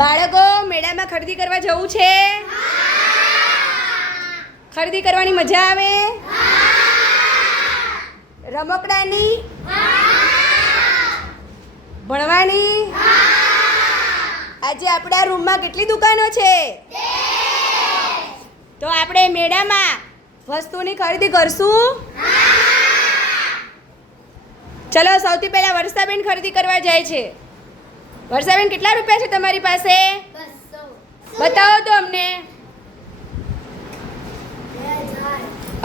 બાળકો મેળામાં ખરીદી કરવા જવું છે? ખરીદી કરવાની મજા આવે? રમકડાની? ભણવાની? આજે આપણા રૂમમાં કેટલી દુકાનો છે? તો આપણે મેળામાં વસ્તુની ખરીદી કરશું? ચલો સૌથી પહેલા વર્ષાબેન ખરીદી કરવા જાય છે. વર્ષાબેન કેટલા રૂપિયા છે તમારી પાસે? 200. બતાવો તો અમને.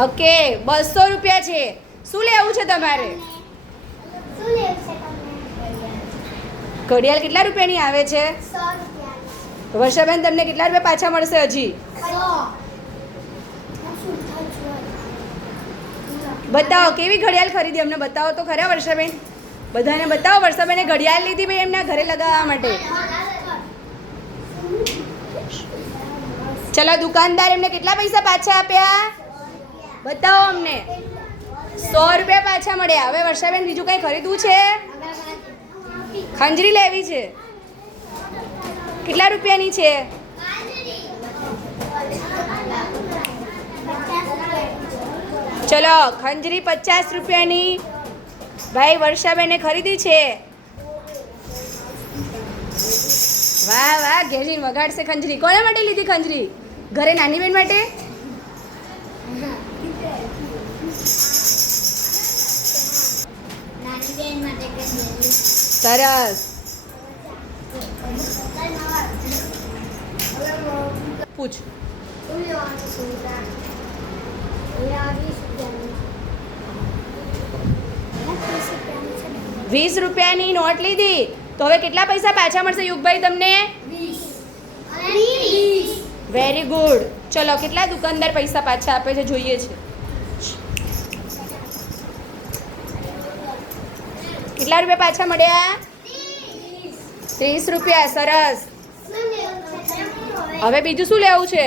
ઓકે 200 રૂપિયા છે. શું લેવું છે તમારે? ઘડિયાળ કેટલા રૂપિયાની આવે છે? 100 રૂપિયા. વર્ષાબેન તમને કેટલા રૂપિયા પાછા મળશે હજી? 100. બતાવો કેવી ઘડિયાળ ખરીદી અમને બતાવો તો ખરા વર્ષાબેન. બધાને બતાવો વર્ષાબેને ઘડિયાળ લીધી ભાઈ એમના ઘરે લગાવવા માટે. ચલો દુકાનદાર એમને કેટલા પૈસા પાછા આપ્યા? બતાવો અમને. 100 રૂપિયા પાછા મળ્યા. હવે વર્ષાબેન બીજું કંઈ ખરીદવું છે? ખંજરી લેવી છે. કેટલા રૂપિયાની છે? ચલો ખંજરી 50 રૂપિયાની ભાઈ વર્ષાબેને ખરીદી છે. વાહ વાહ ઘેરીને વગાડશે ખંજરી. કોના માટે લીધી ખંજરી? ઘરે નાની બેન માટે? સરસ. પૂછ. 20 રૂપિયાની નોટ લીધી તો હવે કેટલા પૈસા પાછા મળશે યુગભાઈ તમને? 20. Very good. ચલો કેટલા દુકાનદાર પૈસા પાછા આપે છે જોઈએ છે. કેટલા રૂપિયા પાછા મળ્યા? 30 રૂપિયા. સરસ. હવે બીજું શું લેવું છે?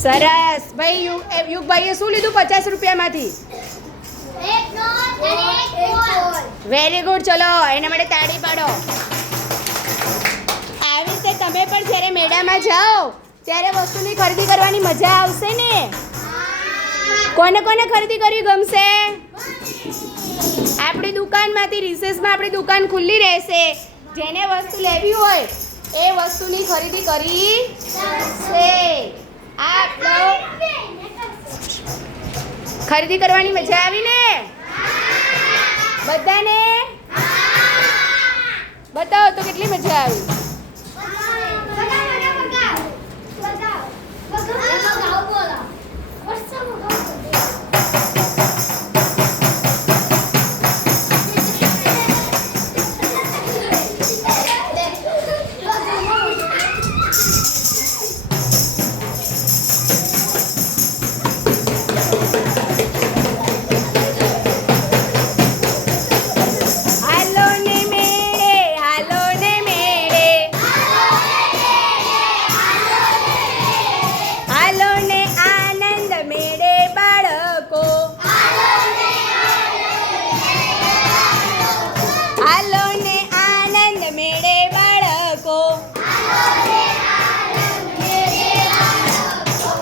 સરસ ભાઈ યુગભાઈએ શું લીધું 50 રૂપિયામાંથી? Very good. ચલો એના માટે તાળી પાડો. આવી રીતે તમે પણ જ્યારે મેળામાં જાઓ ત્યારે વસ્તુની ખરીદી કરવાની મજા આવશે ને? કોને કોને ખરીદી કરવી ગમશે? આપણી દુકાનમાંથી રિસેસમાં આપણી દુકાન ખુલ્લી રહેશે. જેને વસ્તુ લેવી હોય એ વસ્તુની ખરીદી કરી શકશે. ખરીદી કરવાની મજા આવી ને બધાને? બતાવો તો કેટલી મજા આવી.